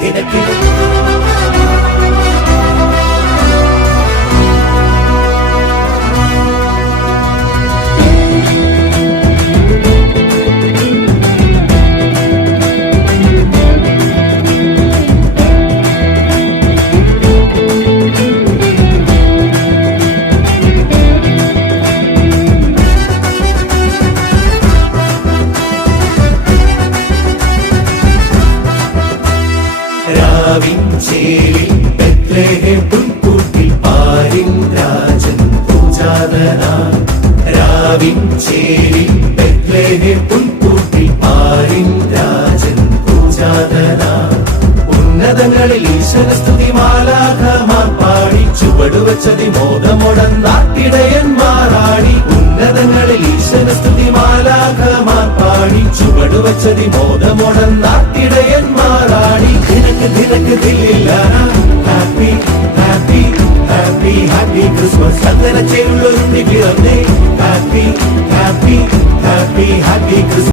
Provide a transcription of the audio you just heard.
ദിനക്ക് ചേലിൽ ബെത്ലഹേം പുൽക്കൂട്ടിൽ പാരിൻ രാജൻ പൂജാതനായി. രാവിൻ ചേലിൽ ബെത്ലഹേം പുൽക്കൂട്ടിൽ പാരിൻ രാജൻ പൂജാതനായി. ഉന്നതങ്ങളിൽ ഈശ്വരസ്തുതി മാലാഖമാർ പാടി ചുവടുവച്ചതി മോദമൊടന്നാട്ടിടയന്മാരാടി. ഉന്നതങ്ങളിൽ ഈശ്വരസ്തുതി മാലാഖമാർ പാടി ചുവടുവച്ചതി മോദമൊടന്നാട്ടിടയന്മാരാടി. ദിനക്ക് ദില്ലില്ലാനാ happy happy happy happy Christmas. ചന്ദന ചേരുള്ളൊരുണ്ണി പിറന്നേ happy happy happy happy Christmas.